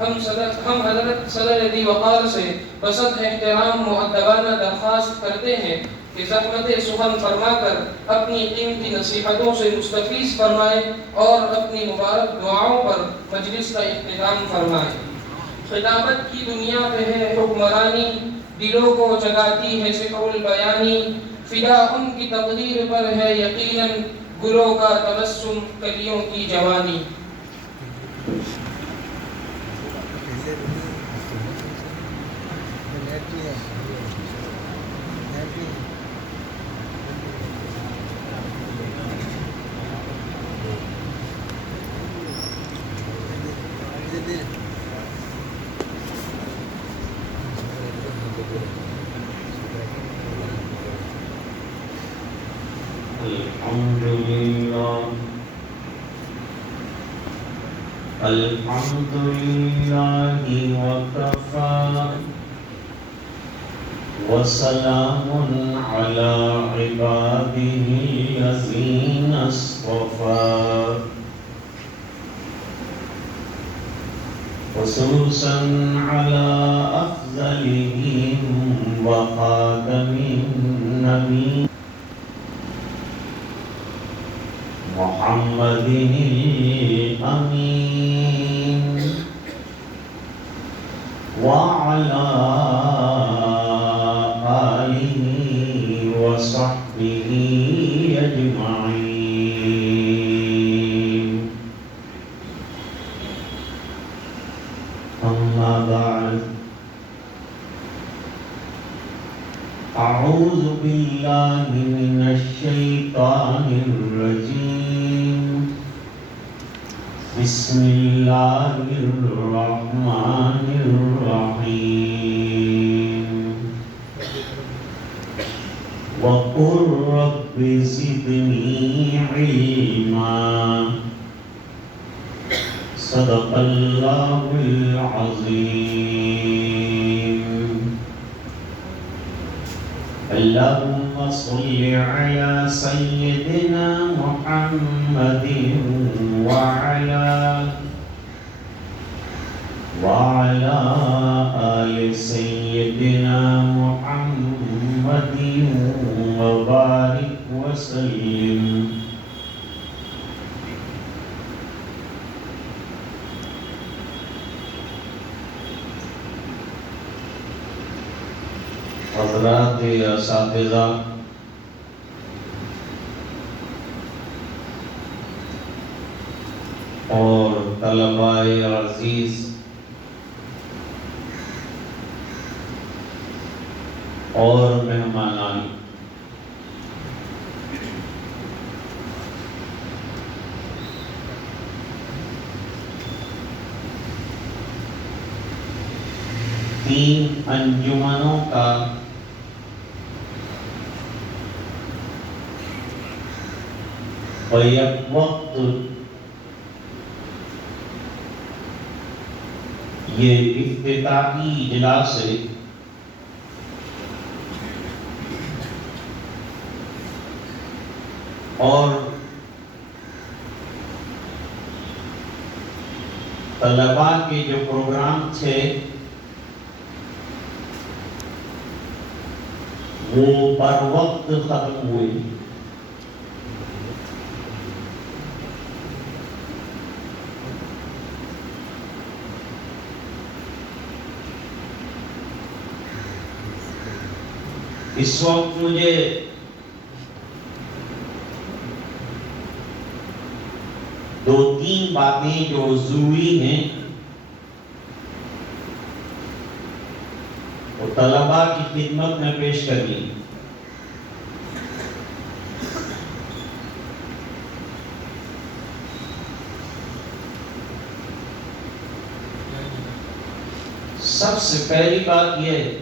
ہم حضرت صدر علی وقار سے بسط احترام مؤدبانہ درخواست کرتے ہیں کہ زحمت سخن فرما کر اپنی قیمتی نصیحتوں سے مستفیض فرمائیں اور اپنی مبارک دعاؤں پر مجلس کا اختتام فرمائیں۔ خلافت کی دنیا پہ ہے حکمرانی، دلوں کو جگاتی ہے سحر البیانی، فدا ان کی تقدیر پر ہے یقیناً گلوں کا تبسم کلیوں کی جوانی۔ الحمد لله وكفى وسلام على عباده الذين اصطفى خصوصا على أفضلهم وخاتم النبي محمد الأمين وعلى آله وصحبه أجمعين، أما بعد، أعوذ بالله من الشيطان الرجيم، بسم الله الرحمن الرحيم، وقل رب زدني علما، صدق الله العظيم۔ اللهم صل على سيدنا محمد وعلى آل سيدنا محمد وبارك وسلم۔ حضرات اساتذہ، اور طلباء عزیز، اور مہمانان، تین انجمنوں کا بیک وقت یہ افتتاحی اجلاس ہے، اور طلباء کے جو پروگرام تھے وہ پر وقت ختم ہوئے۔ اس وقت مجھے دو تین باتیں جو ضروری ہیں وہ طلباء کی خدمت میں پیش کرنی۔ سب سے پہلی بات یہ ہے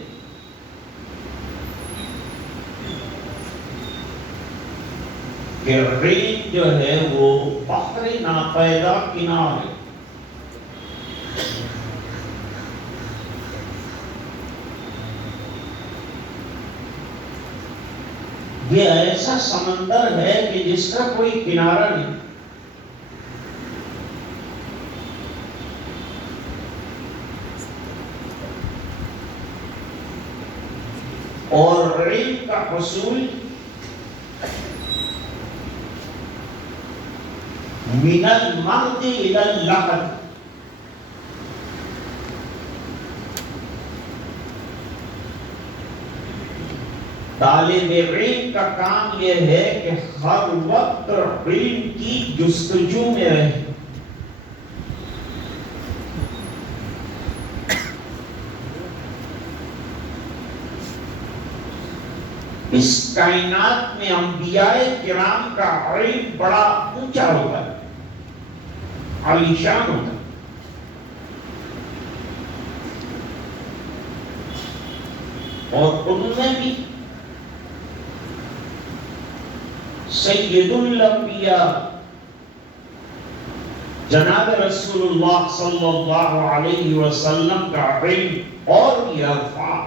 کہ علم جو ہے وہ بحر ناپیدا کنار ہے۔ یہ ایسا سمندر ہے کہ جس کا کوئی کنارہ نہیں۔ اور علم کا حصول من المہد الی اللحد. طالب علم کا کام یہ ہے کہ ہر وقت علم کی جستجو میں رہے. اس کائنات میں انبیاء کرام کا علم بڑا اونچا ہوتا ہے، عالیشان ہوتا ہے. اور ان میں بھی سید الانبیاء جناب رسول اللہ صلی اللہ علیہ وسلم کا علم اور بھی ارفع.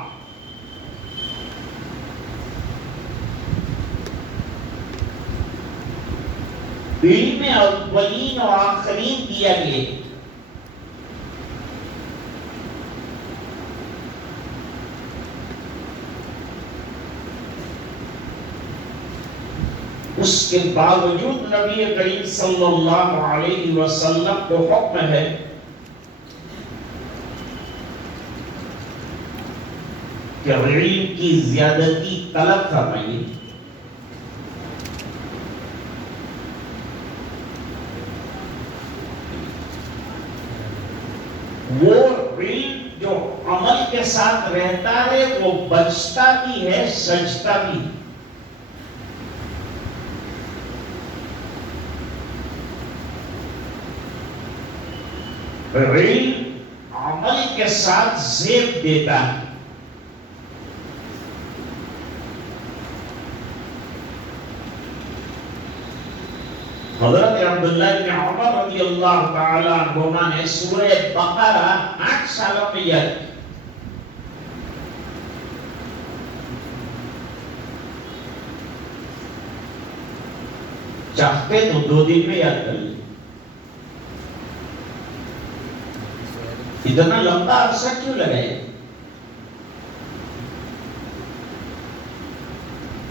علم اولین و آخرین دیا گیا. اس کے باوجود نبی کریم صلی اللہ علیہ وسلم کو حکم ہے کہ علم کی زیادتی طلب فرمائیے. وہ علم جو عمل کے ساتھ رہتا ہے وہ بچتا بھی ہے، سجتا بھی. علم عمل کے ساتھ زیب دیتا ہے. حضرت عبداللہ بن عمر رضی اللہ تعالی عنہما نے سورہ بقرہ 8 سالوں میں یاد کی. چاہتے تو 2 دن میں یاد کر لیں. اتنا لمبا عرصہ کیوں لگائے؟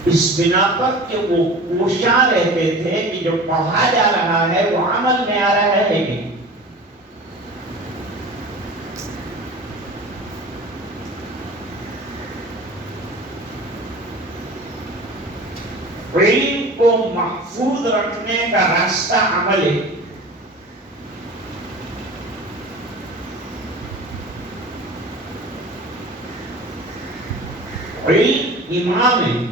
اس بنا پر کہ وہ کوشاں رہتے تھے کہ جو پڑھا جا رہا ہے وہ عمل میں آ رہا ہے کہ علم کو محفوظ رکھنے کا راستہ عمل ہے. علم امام ہے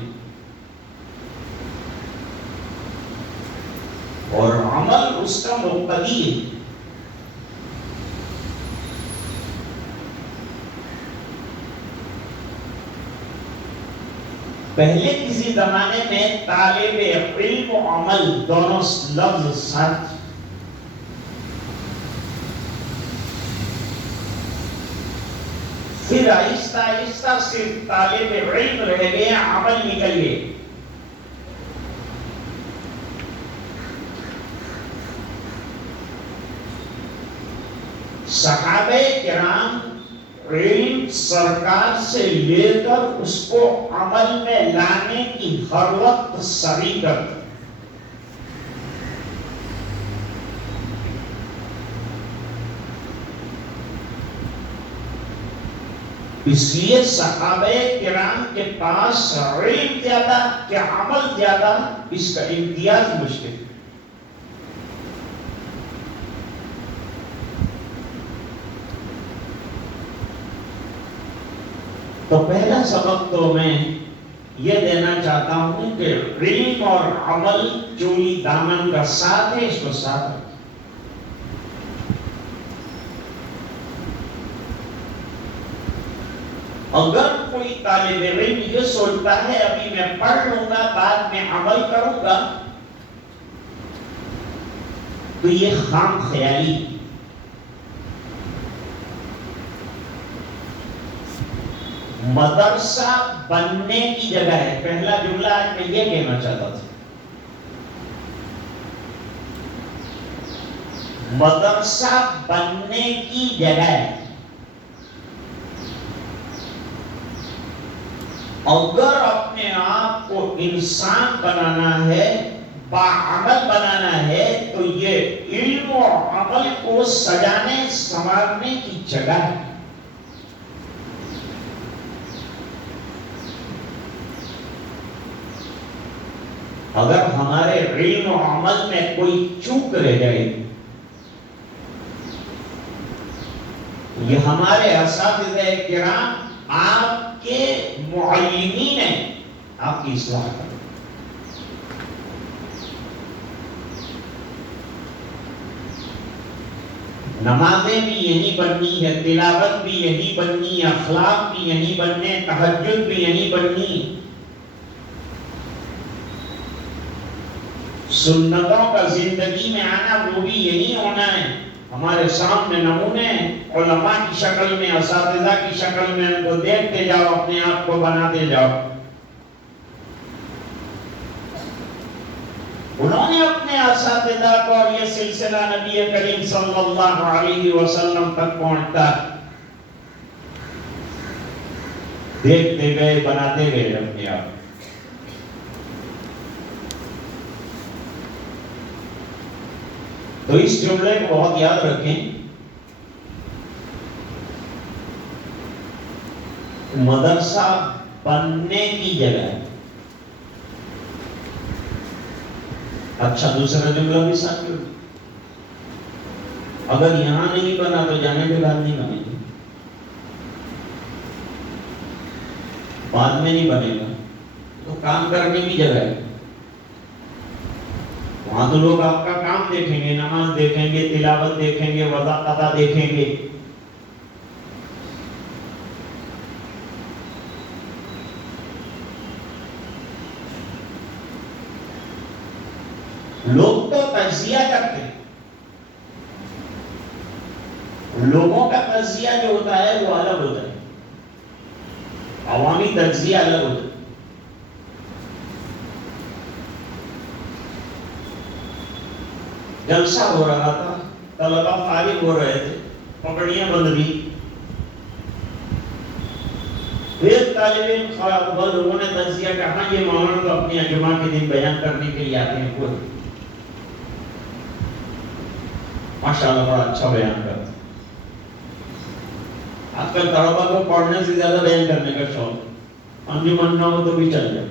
اور عمل اس کا مقتدی ہے. پہلے کسی زمانے میں طالب علم و عمل دونوں لفظ ساتھ، پھر آہستہ آہستہ صرف طالب علم رہ گئے، عمل نکل گئے. صحابہ کرام علم سرکار سے لے کر اس کو عمل میں لانے کی ہر وقت سعی کرتے. اس لیے صحابہ کرام کے پاس علم زیادہ کہ عمل زیادہ، اس کا امتیاز مشکل. تو پہلا سبق تو میں یہ دینا چاہتا ہوں کہ علم اور عمل چولی دامن کا ساتھ ہے، اس کو ساتھ رکھیں. اگر کوئی طالب علم یہ سوچتا ہے ابھی میں پڑھ لوں گا بعد میں عمل کروں گا، تو یہ خام خیالی. مدرسہ بننے کی جگہ ہے. پہلا جملہ آج میں یہ کہنا چاہتا تھا، مدرسہ بننے کی جگہ ہے. اگر اپنے آپ کو انسان بنانا ہے، باعمل بنانا ہے، تو یہ علم و عمل کو سجانے سنوارنے کی جگہ ہے۔ اگر ہمارے علم و عمل میں کوئی چوک رہ جائے، یہ ہمارے اساتذہ کرام، آپ کے معلمین ہیں، آپ کی اصلاح کریں۔ نمازیں بھی یہی بننی ہے، تلاوت بھی یہی بننی ہے، اخلاق بھی یہی بننے، تہجد بھی یہی بننی، سنتوں کا زندگی میں آنا وہ بھی یہی ہونا ہے۔ ہمارے سامنے نمونے علماء کی شکل میں، اساتذہ کی شکل میں، ان کو دیکھتے جاؤ، اپنے آپ کو بناتے جاؤ۔ انہوں نے اپنے اساتذہ کو، اور یہ سلسلہ نبی کریم صلی اللہ علیہ وسلم تک پہنچتا، دیکھتے گئے، بناتے گئے اپنے آپ۔ تو اس جملے کو بہت یاد رکھیں، مدرسہ بننے کی جگہ ہے۔ اچھا، دوسرا جملہ بھی ساتھ میں، اگر یہاں نہیں بنا تو جانے کے بعد نہیں بنے گا، بعد میں نہیں بنے گا، تو کام کرنے کی جگہ ہے۔ وہاں تو لوگ آپ کا کام دیکھیں گے، نماز دیکھیں گے، تلاوت دیکھیں گے، وضاحت دیکھیں گے۔ لوگ تو تجزیہ کرتے ہیں، لوگوں کا تجزیہ جو ہوتا ہے وہ الگ ہوتا ہے، عوامی تجزیہ الگ ہوتا ہے۔ جلسہ ہو رہا تھا، طلبہ فارغ ہو رہے تھے، پگڑیاں بند گئی، ایک طالب علم کھڑا ہوا، لوگوں نے تجزیہ کہا، یہ مولانا تو اپنی اجماع کے دن بیان کرنے کے لیے آتے ہیں، کوئی ماشاءاللہ بڑا اچھا بیان کرتے۔ آج کل طلبہ کو پڑھنے سے زیادہ بیان کرنے کا شوق، انجمن نہ ہو تو بھی چل جائے۔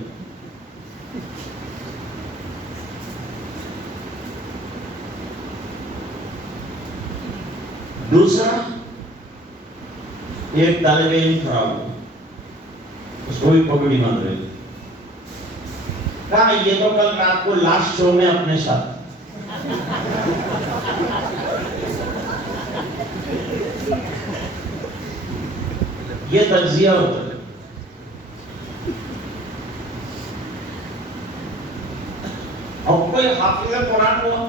دوسرا، ایک طالب علم کھڑا ہوا، اس کو بھی پگڑی باندھ رہی، کہا یہ تو کل رات کو لاسٹ شو میں اپنے ساتھ، یہ تجزیہ ہوتا ہے۔ اب کوئی حافظ قرآن ہوا،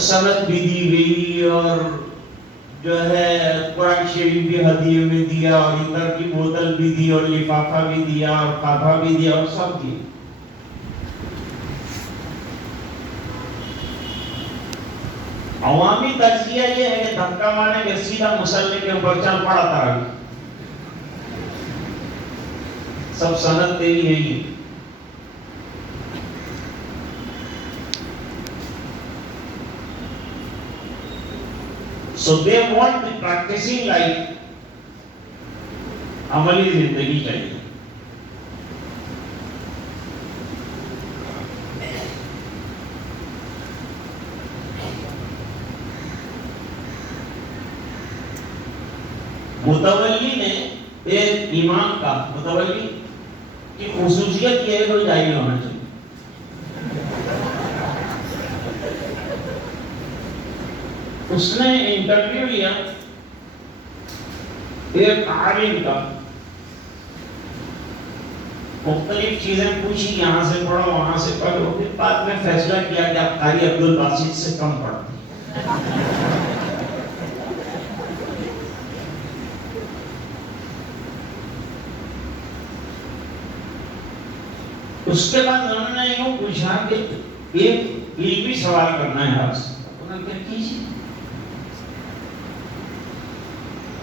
سند بھی دی گئی، اور جو ہے قرآن شریف بھی ہدیے میں دیا، اور ادھر کی بوتل بھی دی، اور لفافہ بھی دیا، اور کھاتا بھی دیا، اور سب دیا۔ عوامی تجزیہ یہ ہے کہ دھکا مارنے کے سیدھا مصلی کے اوپر چل پڑا تھا، سب سند تیری ہے یہ۔ So they want the practicing life، عملی زندگی چاہیے۔ متولی نے ایک امام کا، متولی کی خصوصیت یہ ہے کہ جاہل ہونا چاہیے۔ اس نے انٹرویو لیا ایک عالم کا، مختلف چیزیں پوچھی، یہاں سے پڑھو وہاں سے پڑھو، پھر بعد میں فیصلہ کیا کہ آپ قاری عبدالباسط سے کم پڑھتے ہیں۔ اس کے بعد انہوں نے یوں پوچھا کہ ایک علمی سوال کرنا ہے آپ سے، انہوں نے کہا کیجیے۔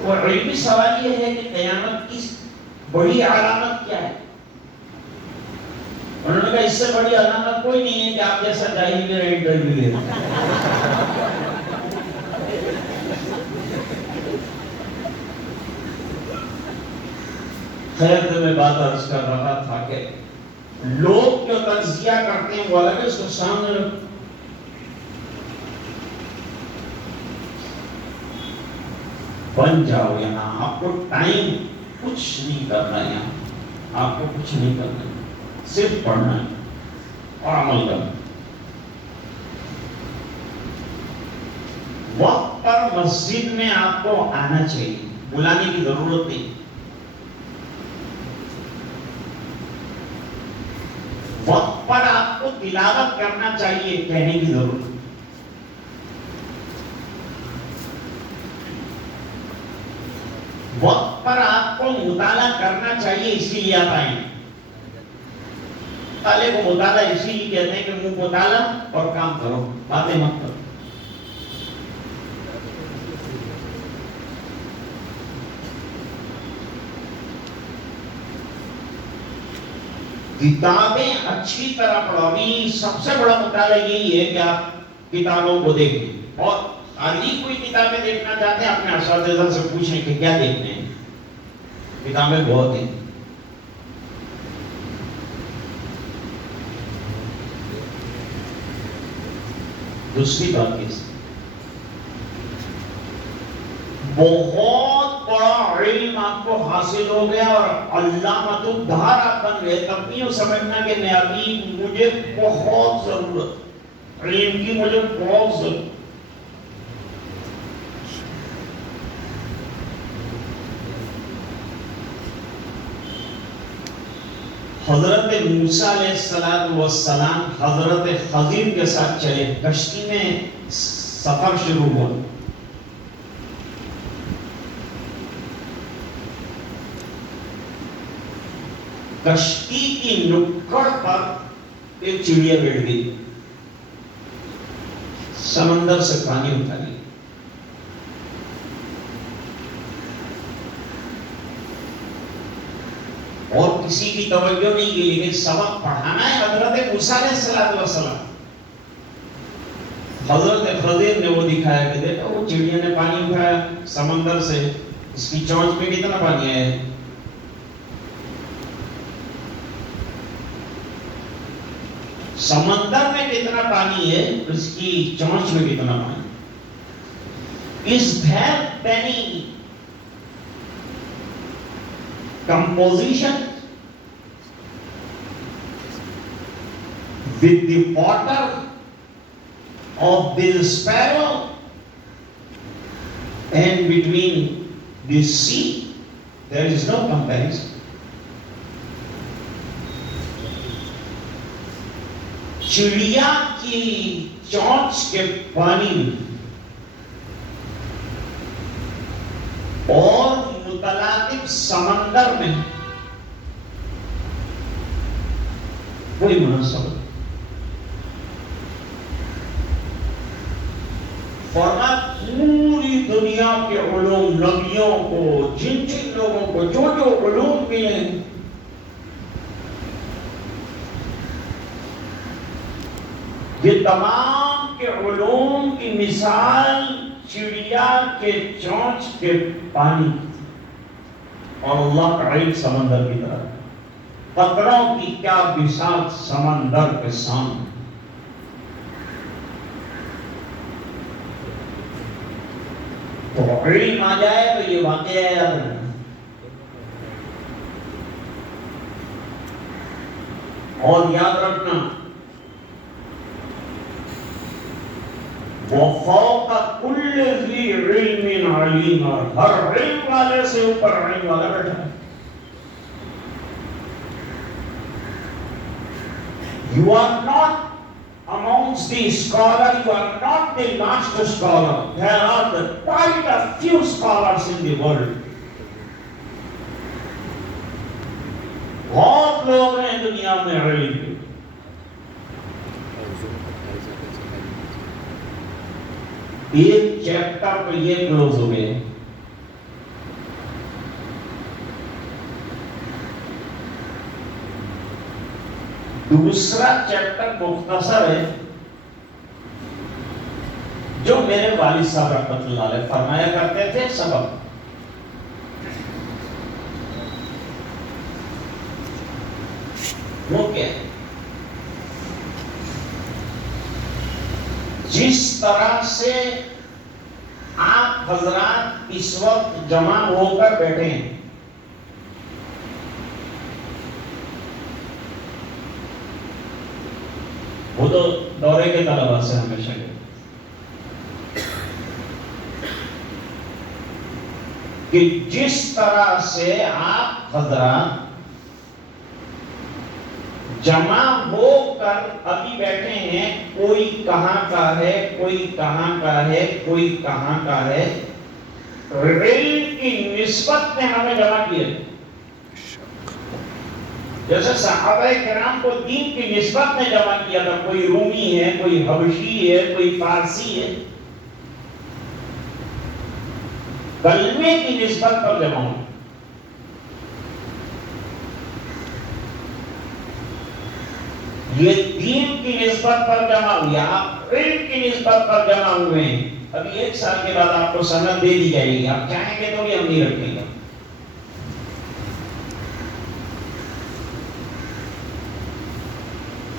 وہ علمی سوال یہ ہے کہ قیامت کی بڑی علامت کیا ہے؟ انہوں نے کہا اس سے بڑی علامت کوئی نہیں ہے کہ آپ جیسا جاہل میرا انٹرویو لے رہا خیر تو میں بات عرض کر رہا تھا کہ لوگ جو تجزیہ کرتے ہیں وہ الگ ہے، اس کو سامنے رکھو۔ بن جاؤ یہاں، آپ کو ٹائم کچھ نہیں کرنا، یہاں آپ کو کچھ نہیں کرنا، صرف پڑھنا ہے اور عمل کرنا۔ وقت پر مسجد میں آپ کو آنا چاہیے، بلانے کی ضرورت نہیں۔ وقت پر آپ کو تلاوت کرنا چاہیے، کہنے کی ضرورت نہیں۔ وقت پر آپ کو مطالعہ کرنا چاہیے، اسی لیے آپ آئیں۔ مطالعے کو مطالعہ اسی لیے کہتے ہیں کہ منہ مطالعہ اور کام کرو، باتیں مت کرو۔ کتابیں اچھی طرح پڑھو۔ ابھی سب سے بڑا مطالعہ یہی ہے کہ آپ کتابوں کو دیکھیں، اور خالی کوئی کتابیں دیکھنا چاہتے ہیں اپنے اساتذہ سے پوچھیں کہ کیا دیکھنے ہیں، کتابیں بہت ہیں۔ دوسری بات کس، بہت بڑا علم آپ کو حاصل ہو گیا اور علامۃ الدہر آپ بن گئے، تب بھی یہ سمجھنا کہ میں ابھی مجھے بہت ضرورت علم کی، مجھے بہت ضرورت۔ حضرت موسیٰ علیہ السلام حضرت خضر کے ساتھ چلے، کشتی میں سفر شروع ہوا۔ کشتی کی نکڑ پر ایک چڑیا بیٹھ گئی، سمندر سے پانی اٹھا لیا۔ اور کسی کی توجہ نہیں کی، لیکن سبق پڑھانا ہے حضرت موسیٰ علیہ السلام۔ حضرت خضر نے وہ دکھایا کہ دیکھو وہ چڑیا نے پانی اٹھایا سمندر سے، اس کی چونچ میں کتنا پانی ہے، سمندر میں کتنا پانی ہے، اس کی چونچ میں کتنا پانی۔ Is there any composition with the water of this sparrow and between the sea? There is no comparison. چڑیا کی چونچ کے پانی اور متلاطم سمندر میں کوئی مناسبت۔ فرمایا پوری دنیا کے علوم، نبیوں کو، جن جن لوگوں کو جو جو علوم ملے، یہ تمام کے علوم کی مثال چڑیا کے چونچ کے پانی، اور اللہ کا علم سمندر کی طرح، قطروں کی کیا بساط سمندر کے سامنے۔ تو علم آ جائے تو یہ واقعہ یاد رکھنا، اور یاد رکھنا وَفَوْقَ كُلِّ ذِي عِلْمٍ عَلِيمٌ، ہر علم والے سے اوپر علم والا بیٹھا ہے۔ You are not amongst the scholars, you are not the master scholar. There are quite a few scholars in the world. بہت لوگ ہیں دنیا میں علم کے۔ ایک چیپٹر پر یہ کلوز ہو گئے دوسرا چیپٹر مختصر ہے جو میرے والد صاحب رحمۃ اللہ علیہ فرمایا کرتے تھے سبب. وہ کیا ہے؟ جس طرح سے آپ حضرات اس وقت جمع ہو کر بیٹھے ہیں، وہ تو دورے کے طلباء سے ہمیشہ کہتے کہ جس طرح سے آپ حضرات جمع ہو کر ابھی بیٹھے ہیں، کوئی کہاں کا ہے، کوئی کہاں کا ہے، کوئی کہاں کا ہے، علم کی نسبت میں ہمیں جمع کیا. جیسے صحابہ کرام کو دین کی نسبت میں جمع کیا تھا، کوئی رومی ہے، کوئی حبشی ہے، کوئی فارسی ہے، کلمے کی نسبت پر جمع ہو. یہ دین کی نسبت پر جمع ہوئی، آپ علم کی نسبت پر جمع ہوئے ہیں. ابھی 1 سال کے بعد آپ کو سند دے دی جائے گی، آپ چاہیں گے تو بھی ہم نہیں رکھیں گے.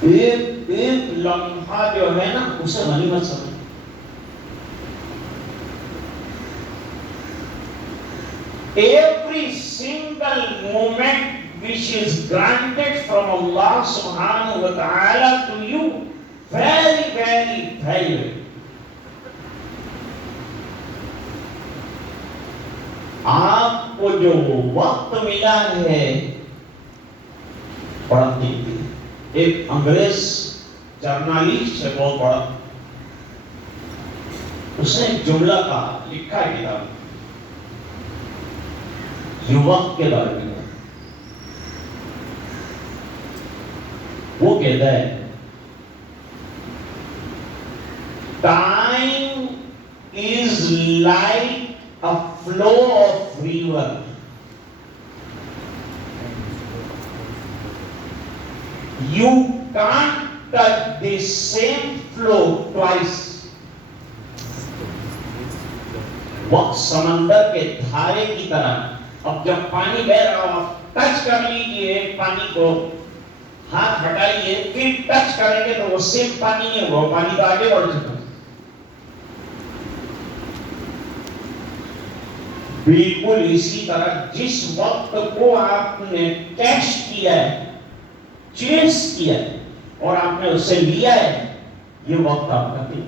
ایک لمحہ جو ہے نا اسے غنیمت سمجھ. Every single moment which is granted from Allah subhanahu wa ta'ala to you, very, very valuable. آپ کو جو وقت ملا ہے بڑا قیمتی ہے. ایک انگریز جرنالسٹ ہے بہت بڑا، اس نے ایک جملہ کہا، لکھا ہے کتاب میں، یہ وقت کے بارے میں. وہ کہتا ہے time is like a flow of river. You can't touch the same flu twice. وقت سمندر کے دھارے کی طرح، اب جب پانی بہ رہا ہو ٹچ کر لیجئے پانی کو، ہاتھ ہٹائیے، پھر ٹچ کریں گے تو وہ سیم پانی نہیں ہوگا، پانی تو آگے بڑھ چکا. بالکل اسی طرح جس وقت کو آپ نے کیش کیا ہے، چیز کیا ہے اور آپ نے اس سے لیا ہے، یہ وقت آپ کا تھا.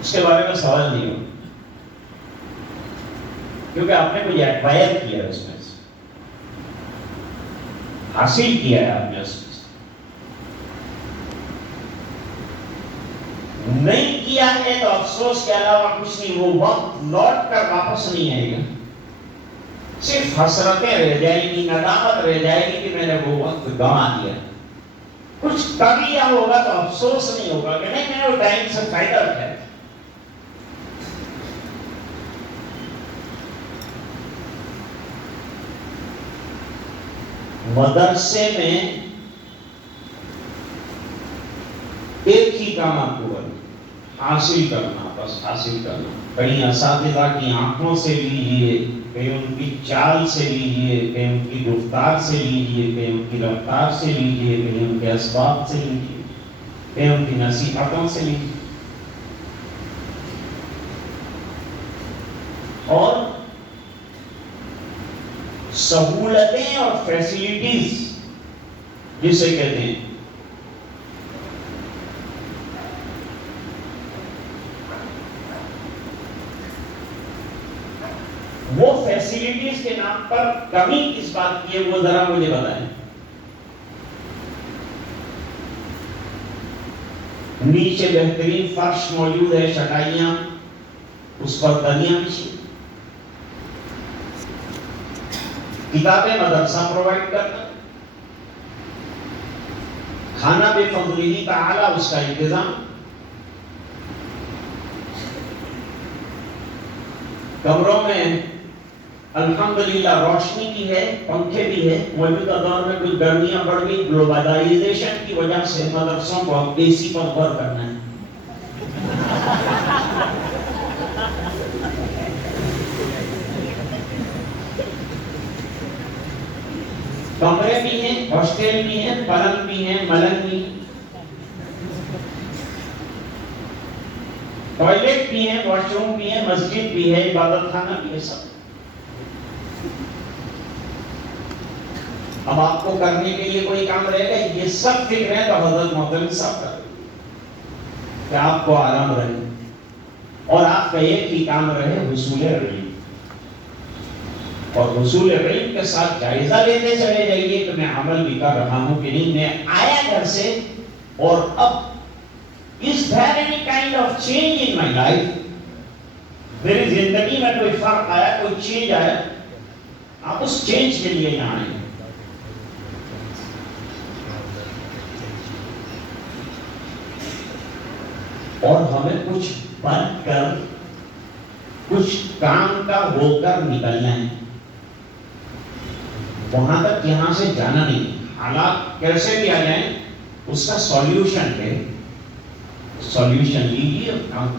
اس کے بارے میں سوال نہیں ہو کیونکہ آپ نے کوئی ایکوائر کیا ہے، اس میں سے حاصل کیا ہے آپ نے، اس میں سے نہیں کیا ہے تو افسوس کے علاوہ کچھ نہیں. وہ وقت لوٹ کر واپس نہیں آئے گا، صرف حسرتیں رہ جائیں گی، ندامت رہ جائے گی کہ میں نے وہ وقت گنوا دیا. کچھ کر لیا ہوگا تو افسوس نہیں ہوگا کہ نہیں، میں نے وہ ٹائم سے فائدہ اٹھایا. مدرسے میں ایک ہی کام آپ کو حاصل کرنا، بس حاصل کرنا. کہیں اساتذہ کی آنکھوں سے لیجیے، کہیں ان کی چال سے لیجیے، کہیں ان کی گفتار سے لیجیے، کہیں ان کی رفتار سے لیجیے، کہیں ان کے اسباب سے لیجیے، کہیں ان کی نصیحتوں سے لیجیے. اور سہولتیں اور فیسلٹیز جسے کہتے ہیں، وہ فیسلٹیز کے نام پر کمی کس بات کی ہے وہ ذرا مجھے بتائیں. نیچے بہترین فرش موجود ہے، چٹائیاں، اس پر دنیاں بچھی، کتابیں مدرسہ پرووائڈ کرتا، کھانا بے فضلہ تعالی اس کا انتظام، کمروں میں الحمدللہ روشنی بھی ہے، پنکھے بھی ہے. موجودہ دور میں کچھ گرمیاں بڑھ گئی، گلوبلائزیشن کی وجہ سے مدرسوں کو اب اے سی پر غور کرنا ہے. کمرے بھی ہیں، ہاسٹل بھی ہیں، پلنگ بھی ہیں، ملنگ بھی ہیں، ٹوائلٹ بھی ہیں، واش روم بھی ہیں، مسجد بھی ہے، عبادت خانہ بھی ہے. سب اب آپ کو کرنے کے لیے کوئی کام رہے گا؟ یہ سب فکر ہے تو حضرت محترم صاحب کر کہ آپ کو آرام رہے اور آپ کا ایک ہی کام رہے حصول علم. اور حصول علم کے ساتھ جائزہ لیتے چلے جائیے کہ میں عمل بھی کر رہا ہوں کہ نہیں. میں آیا گھر سے اور اب is there any kind of change in my life؟ میری زندگی میں کوئی فرق آیا، کوئی چینج آیا؟ آپ اس چینج کے لیے یہاں آئیں. اور ہمیں کچھ بن کر، کچھ کام کا ہو کر نکلنا ہے. وہاں تک یہاں سے جانا نہیں. حالات کیسے بھی آ جائیں اس کا سولیوشن ہے، سولیوشن لیجیے اور کام.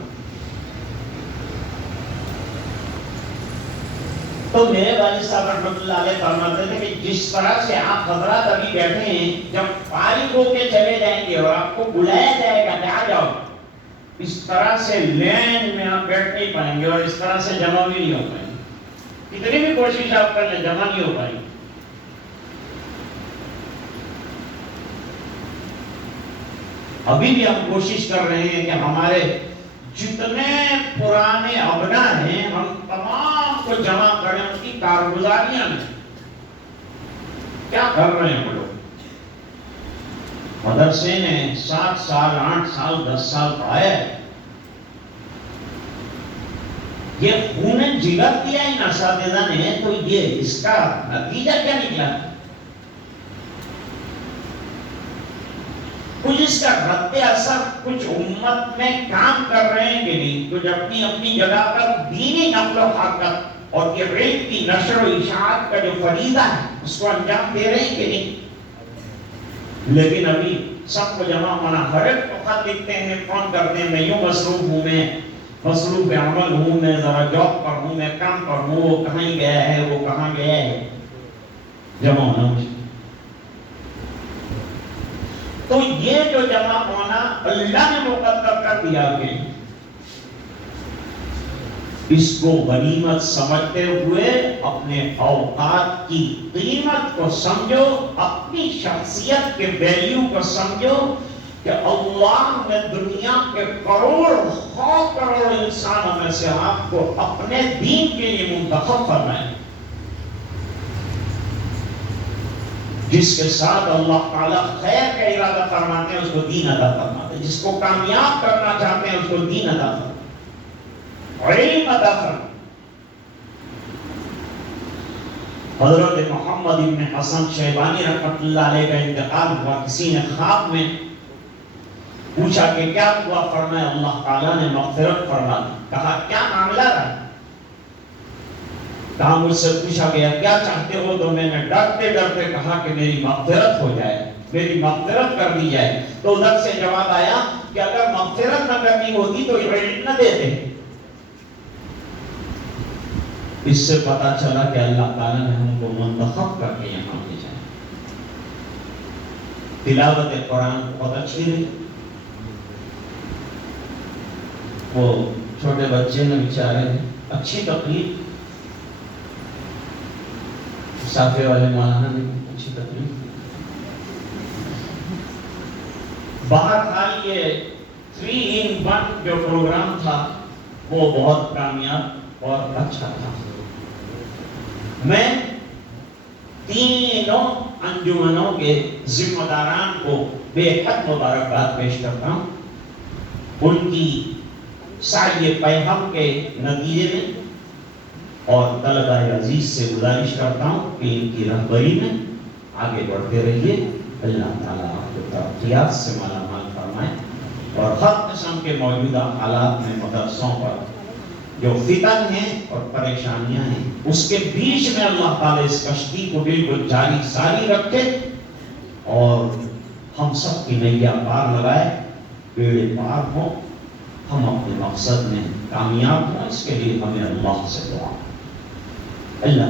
تو میرے والد صاحب رحمۃ اللہ علیہ فرماتے تھے کہ جس طرح سے آپ حضرات ابھی بیٹھے ہیں، جب فارغ ہو کے چلے جائیں گے اور آپ کو بلایا جائے گا کہ آ جاؤ، اس طرح سے لین میں آپ بیٹھ نہیں پائیں گے اور اس طرح سے جمع بھی نہیں ہو پائیں گے. کتنی بھی کوشش آپ کر لیں جمع نہیں ہو پائیں گے. ابھی بھی ہم کوشش کر رہے ہیں کہ ہمارے جتنے پرانے ابناء ہیں ہم تمام کو جمع کریں ان کی کارگزاریاں میں. کیا کر رہے ہیں وہ لوگ؟ مدرسے نے 7 سال 8 سال 10 سال پڑھایا ہے. یہ خون جگر دیا ان اساتذہ نے، تو یہ اس کا نتیجہ کیا نکلا؟ کچھ اس کا رد اثر کچھ امت میں کام کر رہے ہیں کہ نہیں؟ کچھ اپنی اپنی جگہ پر دینی نقل و حرکت اور یہ علم کی نشر و اشاعت کا جو فریضہ ہے اس کو انجام دے رہے ہیں کہ نہیں؟ لیکن ابھی سب کو جمع ہونا، ہر ایک کو خط لکھتے ہیں، فون کرتے ہیں، میں یوں مصروف ہوں، میں مصروف عمل ہوں، میں ذرا جاب پر ہوں، میں کام پر ہوں، وہ کہیں گیا ہے، وہ کہاں گیا ہے. جمع ہونا مجھے. تو یہ جو جمع ہونا اللہ نے مقدر کر دیا کہ اس کو غنیمت سمجھتے ہوئے اپنے اوقات کی قیمت کو سمجھو، اپنی شخصیت کے ویلیو کو سمجھو کہ اللہ نے دنیا کے کروڑ انسانوں میں سے آپ کو اپنے دین کے لیے منتخب فرمایا. جس کے ساتھ اللہ تعالیٰ خیر کا ارادہ فرماتے ہیں اس کو دین عطا فرماتے ہیں، جس کو کامیاب کرنا چاہتے ہیں اس کو دین عطا فرماتے ہیں، علم عطا فرماتے ہیں. حضرت محمد بن حسن شیبانی رحمۃ اللہ علیہ کا انتقال ہوا. کسی نے خواب میں پوچھا کہ کیا ہوا؟ فرمایا اللہ تعالیٰ نے مغفرت فرما دی. کہا کیا معاملہ رہا؟ کہا مجھ سے پوچھا گیا کیا چاہتے ہو؟ تو میں نے ڈرتے ڈرتے کہا کہ میری مغفرت ہو جائے، میری مغفرت کر دی جائے. تو ادھر سے جواب آیا کہ اگر مغفرت نہ کرنی ہوتی تو علم نہ دیتے. اس سے پتا چلا کہ اللہ تعالیٰ نے ہم کو منتخب کر کے یہاں بھیجا. تلاوت قرآن بہت اچھی رہی. وہ چھوٹے بچے نے بیچارے اچھی تقریر، صافے والے مولانا نے اچھی تقریر. بہرحال یہ 3-in-1 جو پروگرام تھا وہ بہت کامیاب اور اچھا تھا. میں تینوں انجمنوں کے ذمہ داران کو بے حد مبارکباد پیش کرتا ہوں ان کی سعی پیہم کے نتیجے میں، اور طلبہ عزیز سے گزارش کرتا ہوں کہ ان کی رہبری میں آگے بڑھتے رہیے. اللہ تعالیٰ آپ کو ترقیات سے مالا مال فرمائے اور ہر قسم کے موجودہ حالات میں مدرسوں پر جو فتن ہیں اور پریشانیاں ہیں، اس کے بیچ میں اللہ تعالیٰ اس کشتی کو بالکل جاری ساری رکھے اور ہم سب کی نیا پار لگائے، بیڑے پار ہوں، ہم اپنے مقصد میں کامیاب ہوں۔ اس کے لیے ہمیں اللہ سے دعا۔ اللہ